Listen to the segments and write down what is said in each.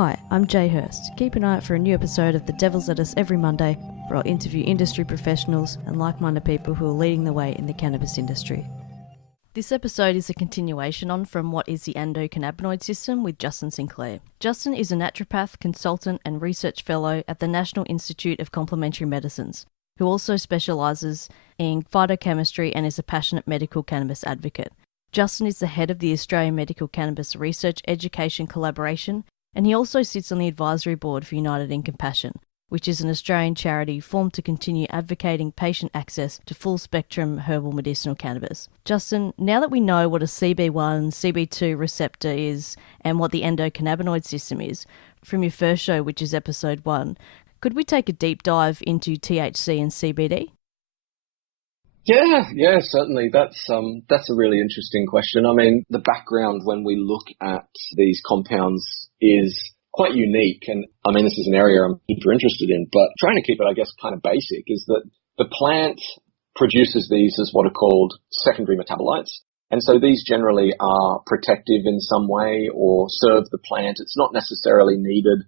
Hi, I'm Jay Hurst. Keep an eye out for a new episode of The Devil's Lettuce every Monday, where I'll interview industry professionals and like-minded people who are leading the way in the cannabis industry. This episode is a continuation on From What is the Endocannabinoid System with Justin Sinclair. Justin is a naturopath, consultant and research fellow at the National Institute of Complementary Medicines, who also specialises in phytochemistry and is a passionate medical cannabis advocate. Justin is the head of the Australian Medical Cannabis Research Education Collaboration, and he also sits on the advisory board for United in Compassion, which is an Australian charity formed to continue advocating patient access to full-spectrum herbal medicinal cannabis. Justin, now that we know what a CB1, CB2 receptor is and what the endocannabinoid system is, from your first show, which is episode 1, could we take a deep dive into THC and CBD? Yeah, certainly. That's a really interesting question. I mean, the background when we look at these compounds is quite unique. And I mean, this is an area I'm super interested in, but trying to keep it, I guess, kind of basic is that the plant produces these as what are called secondary metabolites. And so these generally are protective in some way or serve the plant. It's not necessarily needed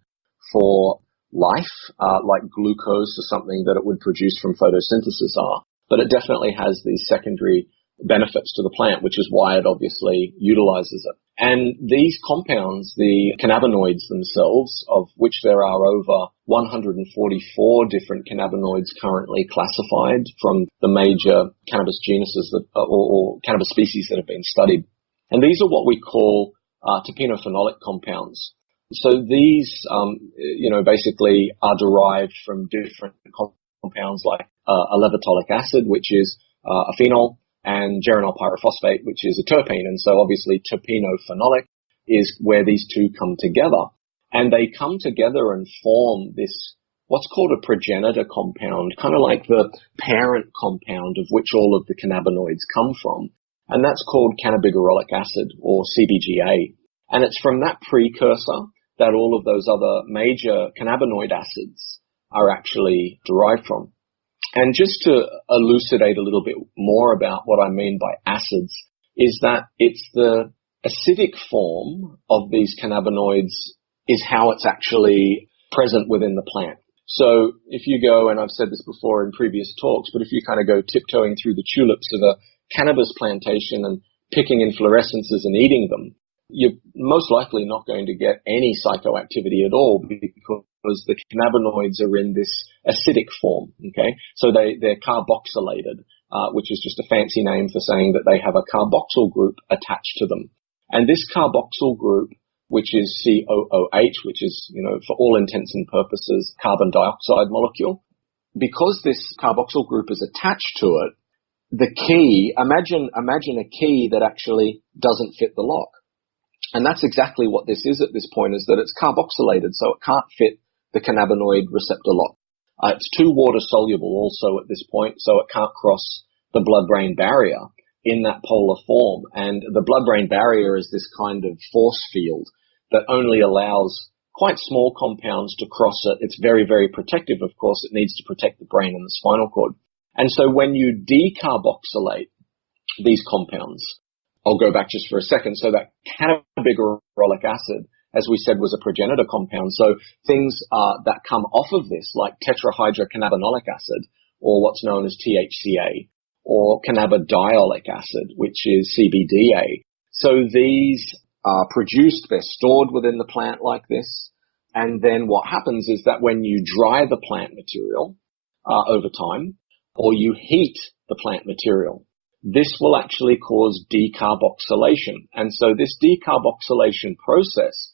for life, like glucose or something that it would produce from photosynthesis are. But it definitely has these secondary benefits to the plant, which is why it obviously utilizes it. And these compounds, the cannabinoids themselves, of which there are over 144 different cannabinoids currently classified from the major cannabis genuses that, or cannabis species that have been studied. And these are what we call terpenophenolic compounds. So these, basically are derived from different compounds like a levotolic acid, which is a phenol, and geranyl pyrophosphate, which is a terpene. And so obviously terpenophenolic is where these two come together. And they come together and form this, what's called a progenitor compound, kind of like the parent compound of which all of the cannabinoids come from. And that's called cannabigerolic acid, or CBGA. And it's from that precursor that all of those other major cannabinoid acids are actually derived from. And just to elucidate a little bit more about what I mean by acids is that it's the acidic form of these cannabinoids is how it's actually present within the plant. So if you go, and I've said this before in previous talks, but if you kind of go tiptoeing through the tulips of a cannabis plantation and picking inflorescences and eating them, you're most likely not going to get any psychoactivity at all because the cannabinoids are in this acidic form, okay? So they're carboxylated, which is just a fancy name for saying that they have a carboxyl group attached to them. And this carboxyl group, which is COOH, which is, for all intents and purposes, carbon dioxide molecule, because this carboxyl group is attached to it, the key, imagine a key that actually doesn't fit the lock. And that's exactly what this is at this point, is that it's carboxylated, so it can't fit the cannabinoid receptor lock. It's too water soluble also at this point, so it can't cross the blood-brain barrier in that polar form. And the blood-brain barrier is this kind of force field that only allows quite small compounds to cross it. It's very, very protective, of course. It needs to protect the brain and the spinal cord. And so when you decarboxylate these compounds, I'll go back just for a second. So that cannabigerolic acid, as we said, was a progenitor compound. So things that come off of this, like tetrahydrocannabinolic acid, or what's known as THCA, or cannabidiolic acid, which is CBDA. So these are produced, they're stored within the plant like this. And then what happens is that when you dry the plant material over time, or you heat the plant material, this will actually cause decarboxylation. And so this decarboxylation process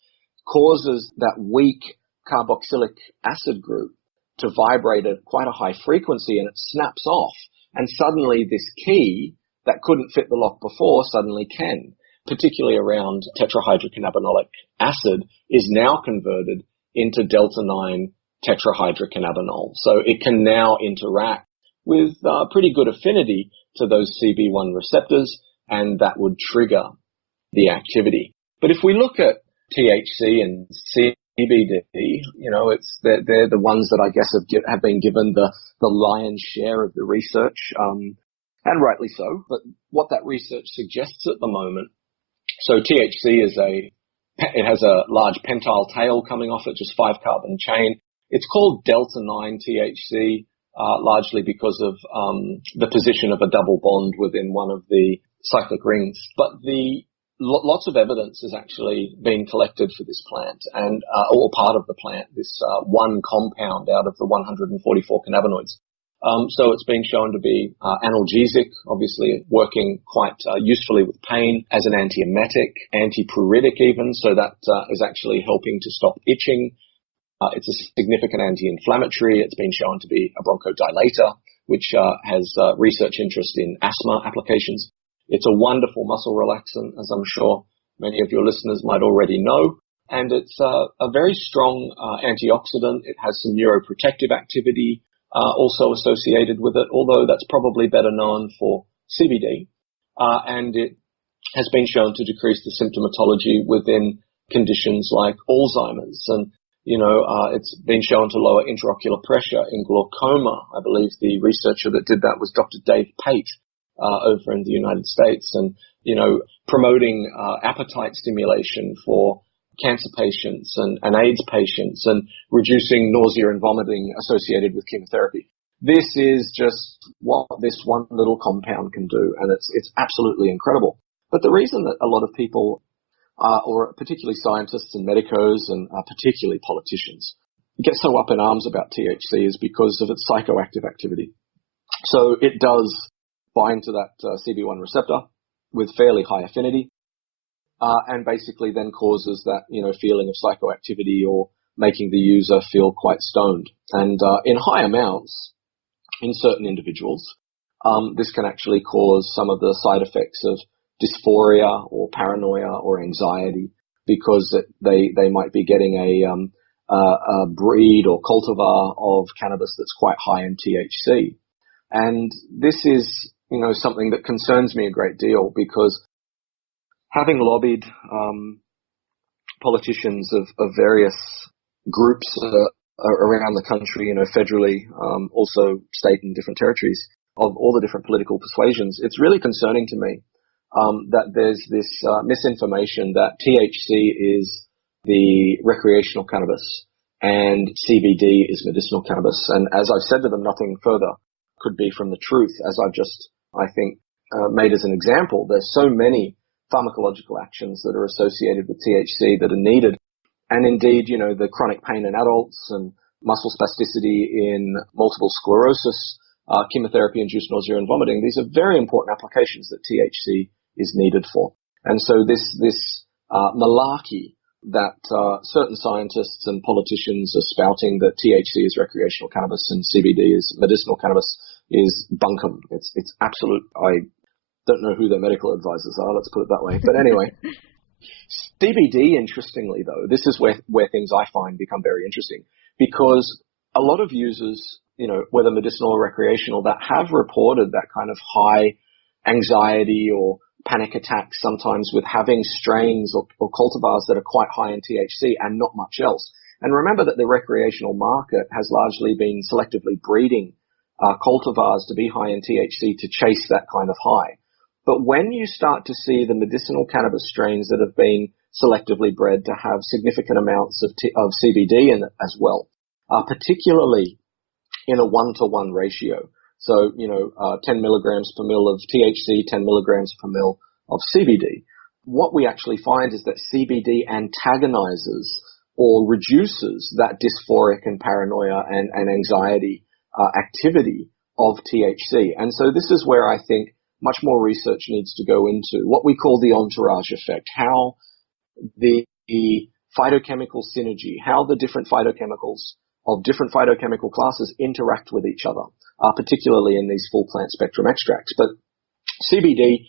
causes that weak carboxylic acid group to vibrate at quite a high frequency, and it snaps off. And suddenly this key that couldn't fit the lock before suddenly can, particularly around tetrahydrocannabinolic acid, is now converted into delta-9 tetrahydrocannabinol. So it can now interact with pretty good affinity to those CB1 receptors, and that would trigger the activity. But if we look at THC and CBD, they're the ones that I guess have been given the lion's share of the research, and rightly so. But what that research suggests at the moment, so THC is a It has a large pentyl tail coming off it, just 5-carbon chain. It's called Delta-9 THC, largely because of the position of a double bond within one of the cyclic rings. But lots of evidence has actually been collected for this plant and or part of the plant, this one compound out of the 144 cannabinoids. So it's been shown to be analgesic, obviously working quite usefully with pain, as an antiemetic, antipruritic even, so that is actually helping to stop itching. It's a significant anti-inflammatory. It's been shown to be a bronchodilator, which has research interest in asthma applications. It's a wonderful muscle relaxant, as I'm sure many of your listeners might already know. And it's a very strong antioxidant. It has some neuroprotective activity also associated with it, although that's probably better known for CBD. And it has been shown to decrease the symptomatology within conditions like Alzheimer's. And, it's been shown to lower intraocular pressure in glaucoma. I believe the researcher that did that was Dr. Dave Pate over in the United States. And, promoting appetite stimulation for cancer patients and AIDS patients, and reducing nausea and vomiting associated with chemotherapy. This is just what this one little compound can do, and it's absolutely incredible. But the reason that a lot of people, or particularly scientists and medicos and particularly politicians, get so up in arms about THC is because of its psychoactive activity. So it does bind to that CB1 receptor with fairly high affinity. And basically then causes that, feeling of psychoactivity or making the user feel quite stoned. And in high amounts, in certain individuals, this can actually cause some of the side effects of dysphoria or paranoia or anxiety, because they might be getting a breed or cultivar of cannabis that's quite high in THC. And this is, something that concerns me a great deal, because having lobbied politicians of various groups around the country, federally, also state and different territories, of all the different political persuasions, it's really concerning to me that there's this misinformation that THC is the recreational cannabis and CBD is medicinal cannabis. And as I've said to them, nothing further could be from the truth. As I've just, I think, made as an example, there's so many pharmacological actions that are associated with THC that are needed. And indeed, the chronic pain in adults and muscle spasticity in multiple sclerosis, chemotherapy-induced nausea and vomiting, these are very important applications that THC is needed for. And so this malarkey that certain scientists and politicians are spouting, that THC is recreational cannabis and CBD is medicinal cannabis, is bunkum. It's absolute. I don't know who their medical advisors are, let's put it that way. But anyway, CBD, interestingly though, this is where things I find become very interesting, because a lot of users, whether medicinal or recreational, that have reported that kind of high anxiety or panic attacks, sometimes with having strains or cultivars that are quite high in THC and not much else. And remember that the recreational market has largely been selectively breeding cultivars to be high in THC to chase that kind of high. But when you start to see the medicinal cannabis strains that have been selectively bred to have significant amounts of CBD in it as well, particularly in a 1-to-1 ratio. So, 10 milligrams per mil of THC, 10 milligrams per mil of CBD. What we actually find is that CBD antagonizes or reduces that dysphoric and paranoia and anxiety activity of THC. And so this is where I think much more research needs to go into what we call the entourage effect, how the phytochemical synergy, how the different phytochemicals of different phytochemical classes interact with each other, particularly in these full plant spectrum extracts. But CBD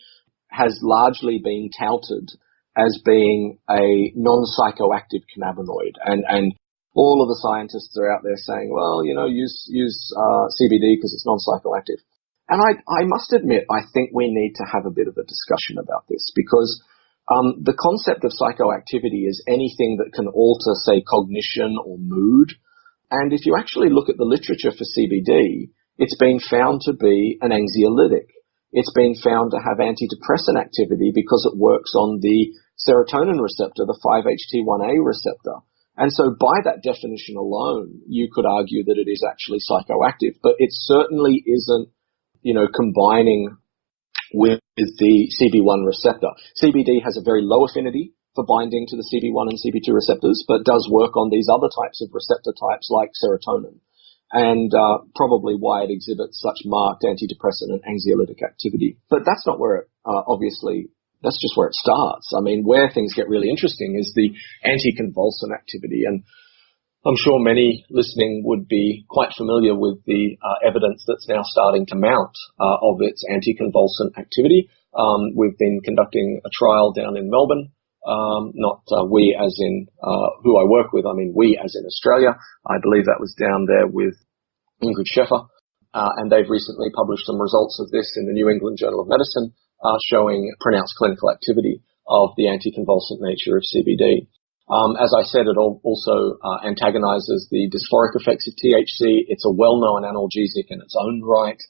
has largely been touted as being a non-psychoactive cannabinoid, and all of the scientists are out there saying, well, use CBD because it's non-psychoactive. And I must admit, I think we need to have a bit of a discussion about this, because the concept of psychoactivity is anything that can alter, say, cognition or mood. And if you actually look at the literature for CBD, it's been found to be an anxiolytic. It's been found to have antidepressant activity because it works on the serotonin receptor, the 5-HT1A receptor. And so by that definition alone, you could argue that it is actually psychoactive, but it certainly isn't, combining with the CB1 receptor. CBD has a very low affinity for binding to the CB1 and CB2 receptors, but does work on these other types of receptor types like serotonin, and probably why it exhibits such marked antidepressant and anxiolytic activity. But that's not where it, obviously, that's just where it starts. I mean, where things get really interesting is the anticonvulsant activity. And I'm sure many listening would be quite familiar with the evidence that's now starting to mount of its anticonvulsant activity. We've been conducting a trial down in Melbourne, not we as in who I work with, I mean we as in Australia. I believe that was down there with Ingrid Scheffer, and they've recently published some results of this in the New England Journal of Medicine, showing pronounced clinical activity of the anticonvulsant nature of CBD. As I said, it also antagonizes the dysphoric effects of THC. It's a well-known analgesic in its own right,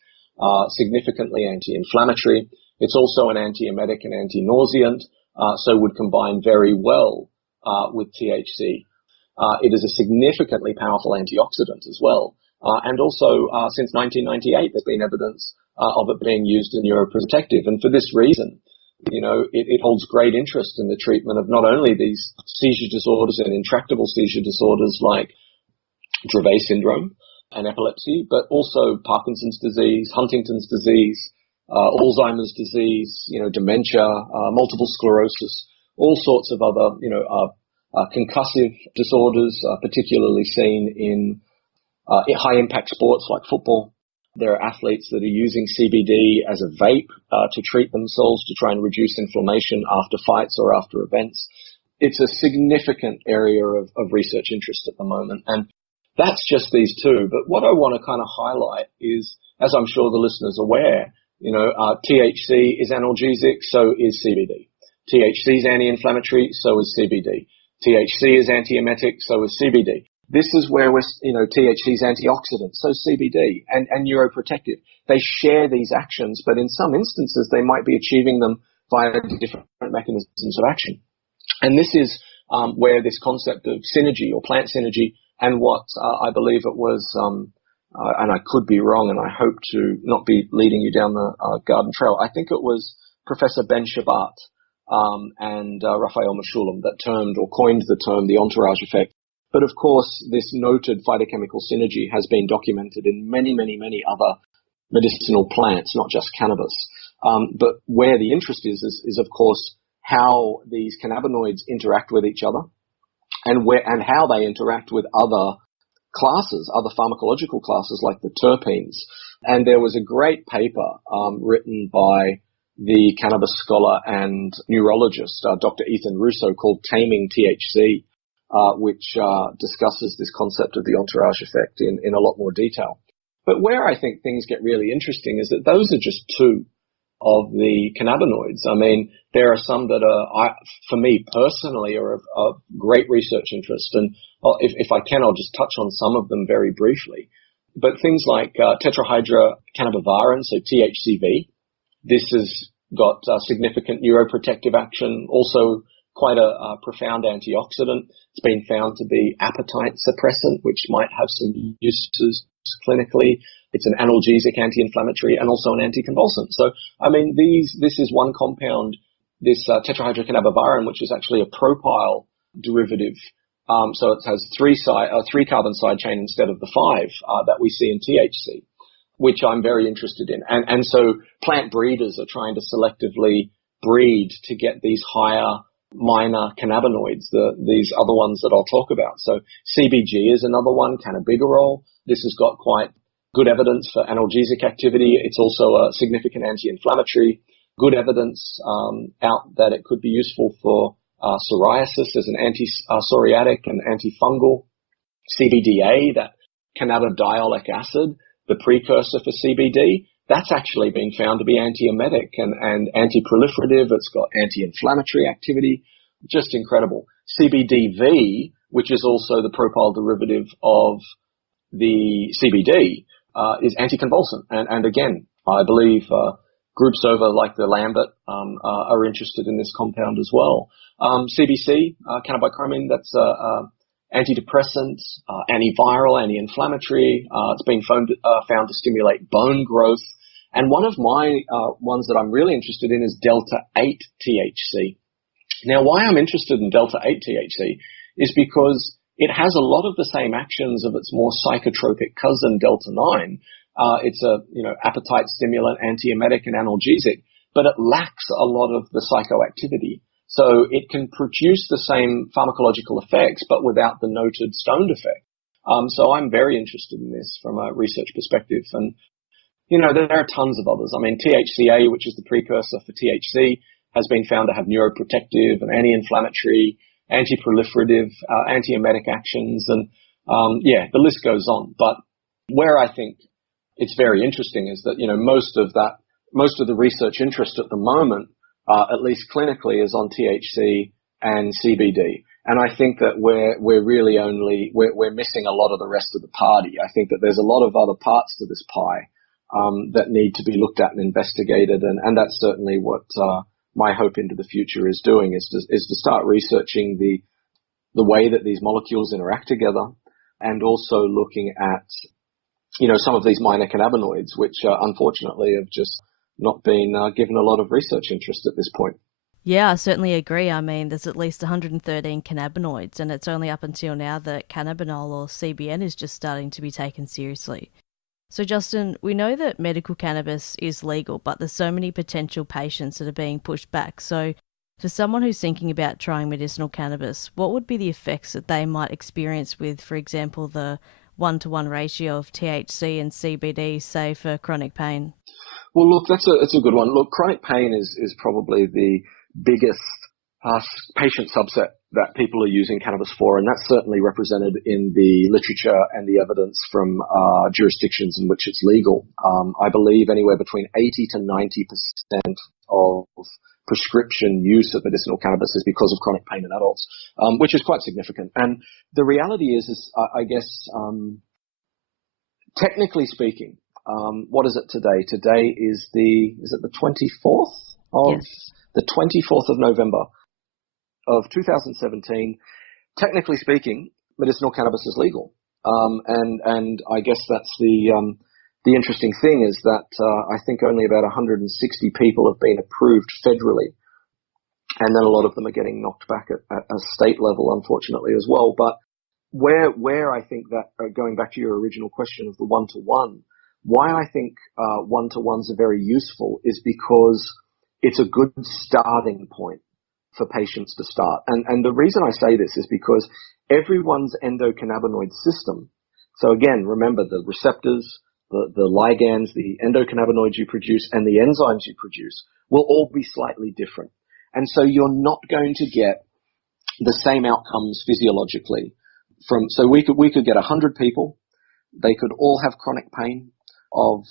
significantly anti-inflammatory. It's also an antiemetic and anti-nauseant, so would combine very well with THC. It is a significantly powerful antioxidant as well. And also, since 1998, there's been evidence of it being used in neuroprotective. And for this reason, it holds great interest in the treatment of not only these seizure disorders and intractable seizure disorders like Dravet syndrome and epilepsy, but also Parkinson's disease, Huntington's disease, Alzheimer's disease, dementia, multiple sclerosis, all sorts of other, concussive disorders, particularly seen in high impact sports like football. There are athletes that are using CBD as a vape to treat themselves to try and reduce inflammation after fights or after events. It's a significant area of research interest at the moment. And that's just these two. But what I want to kind of highlight is, as I'm sure the listeners are aware, THC is analgesic, so is CBD. THC is anti-inflammatory, so is CBD. THC is antiemetic, so is CBD. This is where THC is antioxidant, so CBD, and neuroprotective. They share these actions, but in some instances, they might be achieving them via different mechanisms of action. And this is where this concept of synergy or plant synergy and what I believe it was, and I could be wrong, and I hope to not be leading you down the garden trail. I think it was Professor Ben Shabat and Raphael Mechoulam that termed or coined the term the entourage effect. But of course, this noted phytochemical synergy has been documented in many, many, many other medicinal plants, not just cannabis. But where the interest is of course how these cannabinoids interact with each other, and how they interact with other classes, other pharmacological classes like the terpenes. And there was a great paper written by the cannabis scholar and neurologist, Dr. Ethan Russo, called Taming THC, which discusses this concept of the entourage effect in a lot more detail. But where I think things get really interesting is that those are just two of the cannabinoids. I mean, there are some that are, for me personally, are of great research interest. And if I can, I'll just touch on some of them very briefly. But things like tetrahydrocannabivarin, so THCV, this has got significant neuroprotective action, also quite a profound antioxidant. It's been found to be appetite suppressant, which might have some uses clinically. It's an analgesic, anti-inflammatory, and also an anticonvulsant. So, I mean, this is one compound, this tetrahydrocannabivarin, which is actually a propyl derivative. So it has three carbon side chain instead of the 5 that we see in THC, which I'm very interested in. And so plant breeders are trying to selectively breed to get these higher minor cannabinoids, these other ones that I'll talk about. So CBG is another one, cannabigerol. This has got quite good evidence for analgesic activity. It's also a significant anti-inflammatory. Good evidence out that it could be useful for psoriasis as an anti-psoriatic and antifungal. CBDA, that cannabidiolic acid, the precursor for CBD, that's actually been found to be antiemetic and anti-proliferative. It's got anti-inflammatory activity. Just incredible. CBDV, which is also the propyl derivative of the CBD, is anticonvulsant. And again, I believe groups over like the Lambert are interested in this compound as well. CBC, cannabichromene, that's antidepressant, antiviral, anti-inflammatory. It's been found to stimulate bone growth. And one of my ones that I'm really interested in is delta-8 THC. Now, why I'm interested in delta-8 THC is because it has a lot of the same actions of its more psychotropic cousin, delta-9. It's a appetite stimulant, antiemetic, and analgesic, but it lacks a lot of the psychoactivity. So it can produce the same pharmacological effects, but without the noted stoned effect. So I'm very interested in this from a research perspective. And, there are tons of others. I mean, THCA, which is the precursor for THC, has been found to have neuroprotective and anti-inflammatory, anti-proliferative, antiemetic actions. And, the list goes on. But where I think it's very interesting is that, most of the research interest at the moment, at least clinically, is on THC and CBD. And I think that we're really we're missing a lot of the rest of the party. I think that there's a lot of other parts to this pie that need to be looked at and investigated. And that's certainly what my hope into the future is doing, is to start researching the way that these molecules interact together, and also looking at, some of these minor cannabinoids, which unfortunately have just not been given a lot of research interest at this point. Yeah, I certainly agree. I mean, there's at least 113 cannabinoids, and it's only up until now that cannabinol or CBN is just starting to be taken seriously. So, Justin, we know that medical cannabis is legal, but there's so many potential patients that are being pushed back. So, for someone who's thinking about trying medicinal cannabis, what would be the effects that they might experience with, for example, the 1-to-1 ratio of THC and CBD, say, for chronic pain? Well, look, that's a good one. Look, chronic pain is probably the biggest patient subset that people are using cannabis for, and that's certainly represented in the literature and the evidence from jurisdictions in which it's legal. I believe anywhere between 80 to 90% of prescription use of medicinal cannabis is because of chronic pain in adults, which is quite significant. And the reality is I guess, technically speaking, what is it today? Today is the 24th of Yes. The 24th of November of 2017. Technically speaking, medicinal cannabis is legal. And I guess that's the interesting thing is that I think only about 160 people have been approved federally, and then a lot of them are getting knocked back at a state level, unfortunately, as well. But where I think that, going back to your original question of the 1-to-1, why I think 1-to-1s are very useful is because it's a good starting point for patients to start. And the reason I say this is because everyone's endocannabinoid system, so again, remember the receptors, the ligands, the endocannabinoids you produce, and the enzymes you produce will all be slightly different. And so you're not going to get the same outcomes physiologically so we could get 100 people. They could all have chronic pain of,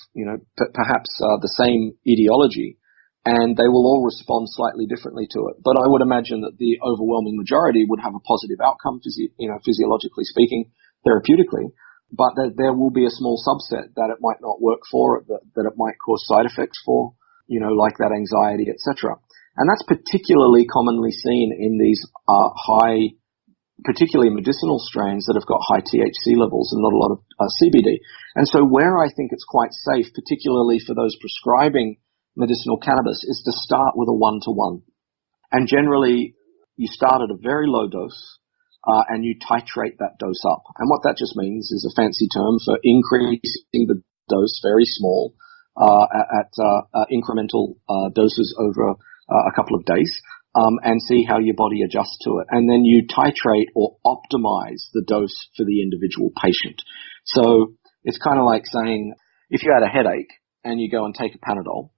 perhaps the same etiology, and they will all respond slightly differently to it. But I would imagine that the overwhelming majority would have a positive outcome, physiologically speaking, therapeutically. But there will be a small subset that it might not work for, that it might cause side effects for, like that anxiety, etc. And that's particularly commonly seen in these high, particularly medicinal strains that have got high THC levels and not a lot of CBD. And so where I think it's quite safe, particularly for those prescribing medicinal cannabis, is to start with a 1-to-1. And generally, you start at a very low dose, and you titrate that dose up. And what that just means is a fancy term for increasing the dose very small at incremental doses over a couple of days, and see how your body adjusts to it. And then you titrate or optimize the dose for the individual patient. So it's kind of like saying, if you had a headache and you go and take a Panadol,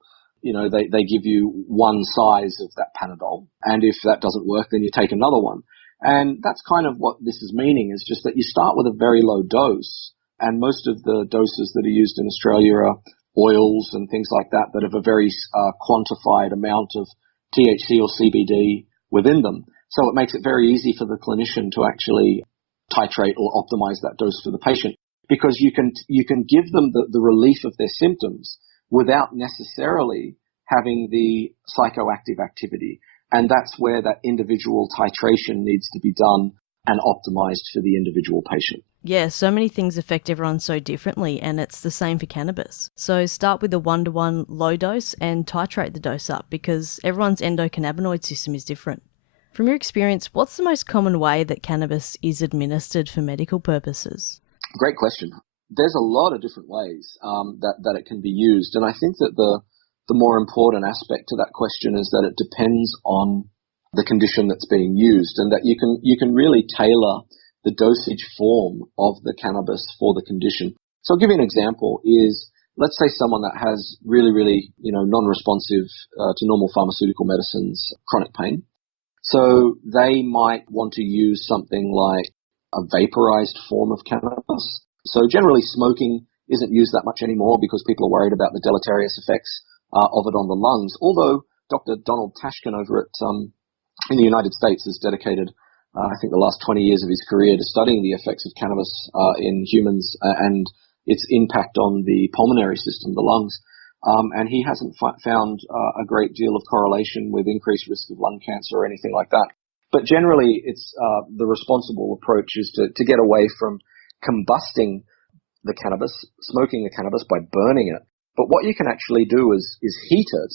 they give you one size of that Panadol. And if that doesn't work, then you take another one. And that's kind of what this is meaning, is just that you start with a very low dose. And most of the doses that are used in Australia are oils and things like that have a very quantified amount of THC or CBD within them. So it makes it very easy for the clinician to actually titrate or optimize that dose for the patient, because you can give them the relief of their symptoms without necessarily having the psychoactive activity. And that's where that individual titration needs to be done and optimized for the individual patient. Yeah, so many things affect everyone so differently, and it's the same for cannabis. So start with a 1-to-1 low dose and titrate the dose up, because everyone's endocannabinoid system is different. From your experience, what's the most common way that cannabis is administered for medical purposes? Great question. There's a lot of different ways that it can be used, and I think that the more important aspect to that question is that it depends on the condition that's being used, and that you can really tailor the dosage form of the cannabis for the condition. So I'll give you an example is, let's say someone that has really, non-responsive to normal pharmaceutical medicines, chronic pain. So they might want to use something like a vaporized form of cannabis. So generally smoking isn't used that much anymore because people are worried about the deleterious effects of it on the lungs. Although Dr. Donald Tashkin over at in the United States has dedicated, I think, the last 20 years of his career to studying the effects of cannabis in humans and its impact on the pulmonary system, the lungs. And he hasn't found a great deal of correlation with increased risk of lung cancer or anything like that. But generally, it's the responsible approach is to get away from combusting the cannabis, smoking the cannabis by burning it. But what you can actually do is heat it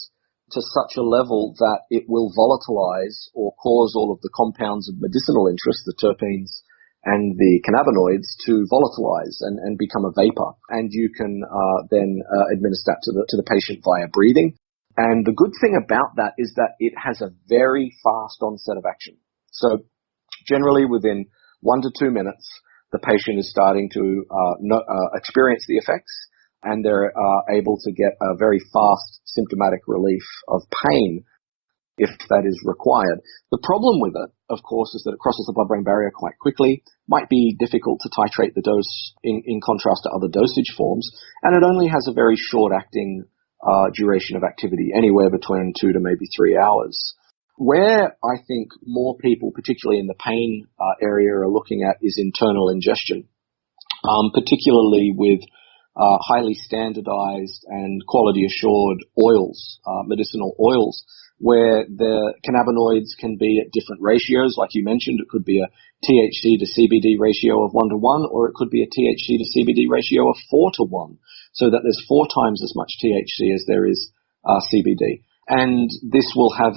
to such a level that it will volatilize or cause all of the compounds of medicinal interest, the terpenes and the cannabinoids, to volatilize and become a vapor. And you can then administer that to the patient via breathing. And the good thing about that is that it has a very fast onset of action. So generally within 1 to 2 minutes, the patient is starting to experience the effects, and they're able to get a very fast symptomatic relief of pain if that is required. The problem with it, of course, is that it crosses the blood-brain barrier quite quickly, might be difficult to titrate the dose in contrast to other dosage forms, and it only has a very short-acting duration of activity, anywhere between 2 to maybe 3 hours. Where I think more people, particularly in the pain area, are looking at is internal ingestion, particularly with highly standardized and quality assured oils, medicinal oils, where the cannabinoids can be at different ratios. Like you mentioned, it could be a THC to CBD ratio of 1-to-1, or it could be a THC to CBD ratio of 4-to-1, so that there's 4 times as much THC as there is CBD. And this will have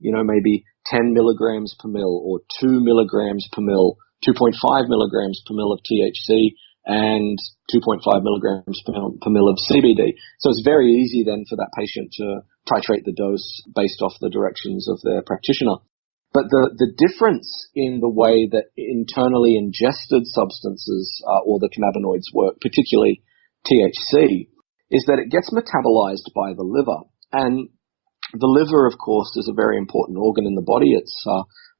maybe 10 milligrams per mil or 2 milligrams per mil, 2.5 milligrams per mil of THC, and 2.5 milligrams per mil of CBD. So it's very easy then for that patient to titrate the dose based off the directions of their practitioner. But the difference in the way that internally ingested substances or the cannabinoids work, particularly THC, is that it gets metabolized by the liver. And the liver, of course, is a very important organ in the body. It's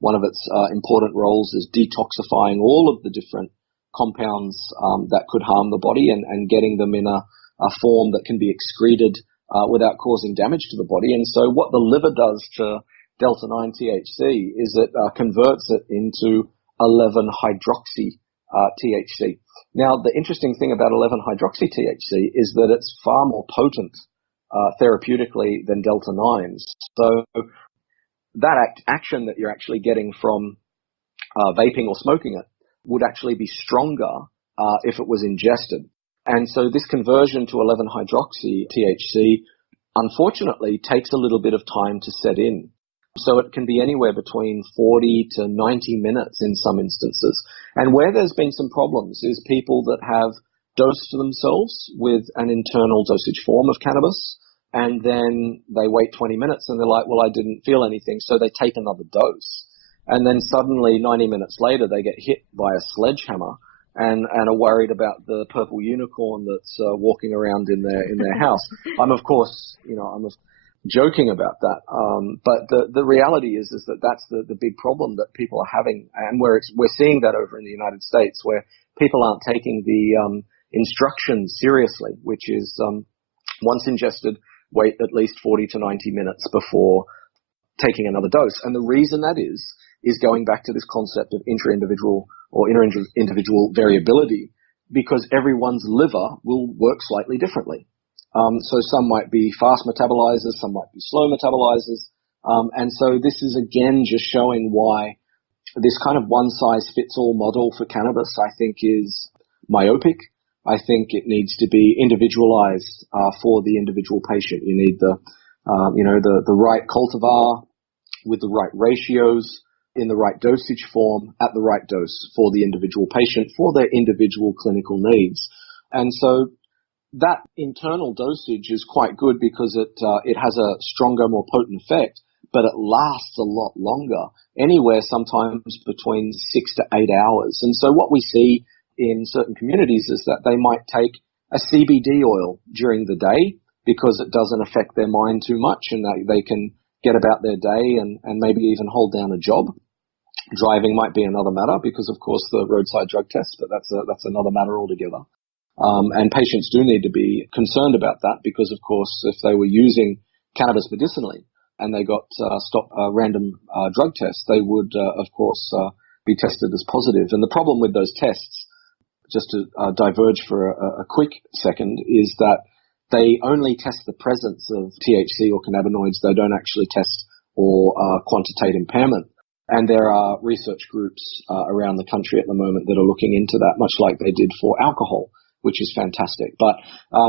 one of its important roles is detoxifying all of the different compounds that could harm the body and getting them in a form that can be excreted without causing damage to the body. And so what the liver does to delta-9 THC is it converts it into 11-hydroxy THC. Now, the interesting thing about 11-hydroxy THC is that it's far more potent therapeutically than delta-9s. So that action that you're actually getting from vaping or smoking it would actually be stronger if it was ingested. And so this conversion to 11-hydroxy THC, unfortunately, takes a little bit of time to set in. So it can be anywhere between 40 to 90 minutes in some instances. And where there's been some problems is people that have dosed themselves with an internal dosage form of cannabis, and then they wait 20 minutes and they're like, well, I didn't feel anything, so they take another dose. And then suddenly, 90 minutes later, they get hit by a sledgehammer and are worried about the purple unicorn that's walking around in their house. I'm, of course, I'm joking about that. But the reality is that that's the big problem that people are having, and we're seeing that over in the United States, where people aren't taking the instructions seriously, which is once ingested, wait at least 40 to 90 minutes before taking another dose. And the reason that is going back to this concept of intra-individual or inter-individual variability, because everyone's liver will work slightly differently. So some might be fast metabolizers, some might be slow metabolizers. And so this is again just showing why this kind of one-size-fits-all model for cannabis, I think, is myopic. I think it needs to be individualized for the individual patient. You need the right cultivar with the right ratios in the right dosage form at the right dose for the individual patient for their individual clinical needs. And so that internal dosage is quite good because it has a stronger, more potent effect, but it lasts a lot longer, anywhere sometimes between 6 to 8 hours. And so what we see in certain communities is that they might take a CBD oil during the day because it doesn't affect their mind too much and they can get about their day and maybe even hold down a job. Driving might be another matter because, of course, the roadside drug test, but that's another matter altogether. And patients do need to be concerned about that because, of course, if they were using cannabis medicinally and they got stopped random drug tests, they would, of course, be tested as positive. And the problem with those tests, just to diverge for a quick second, is that they only test the presence of THC or cannabinoids. They don't actually test or quantitate impairment. And there are research groups around the country at the moment that are looking into that, much like they did for alcohol, which is fantastic. But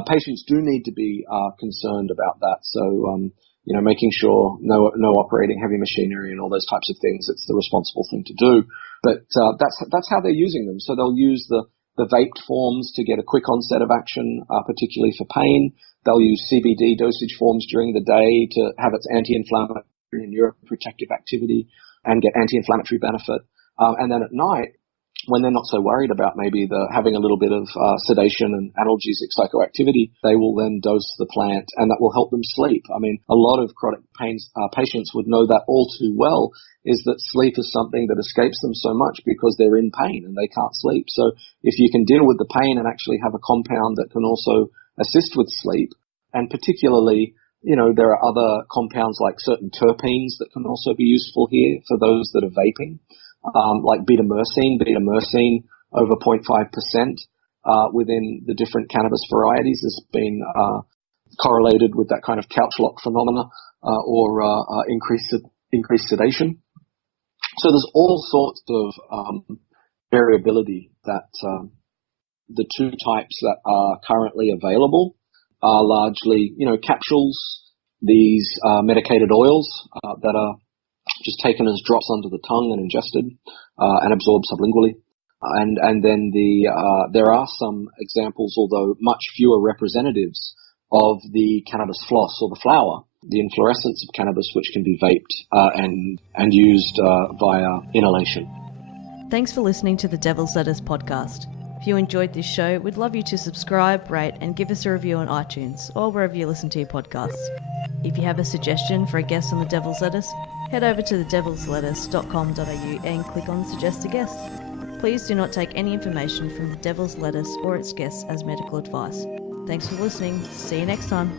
patients do need to be concerned about that. So, making sure no operating heavy machinery and all those types of things, it's the responsible thing to do. But that's how they're using them. So they'll use the vaped forms to get a quick onset of action, particularly for pain. They'll use CBD dosage forms during the day to have its anti-inflammatory and neuroprotective activity and get anti-inflammatory benefit. And then at night, when they're not so worried about maybe having a little bit of sedation and analgesic psychoactivity, they will then dose the plant, and that will help them sleep. I mean, a lot of chronic pain patients would know that all too well, is that sleep is something that escapes them so much because they're in pain and they can't sleep. So if you can deal with the pain and actually have a compound that can also assist with sleep, and particularly, there are other compounds like certain terpenes that can also be useful here for those that are vaping. Like beta-myrcene over 0.5% within the different cannabis varieties has been correlated with that kind of couch lock phenomena or increased sedation. So there's all sorts of variability that the two types that are currently available are largely, capsules, these medicated oils that are just taken as drops under the tongue and ingested and absorbed sublingually. And then there are some examples, although much fewer representatives, of the cannabis floss or the flower, the inflorescence of cannabis, which can be vaped and used via inhalation. Thanks for listening to the Devil's Lettuce podcast. If you enjoyed this show, we'd love you to subscribe, rate, and give us a review on iTunes or wherever you listen to your podcasts. If you have a suggestion for a guest on the Devil's Lettuce, head over to thedevilslettuce.com.au and click on Suggest a Guest. Please do not take any information from the Devil's Lettuce or its guests as medical advice. Thanks for listening. See you next time.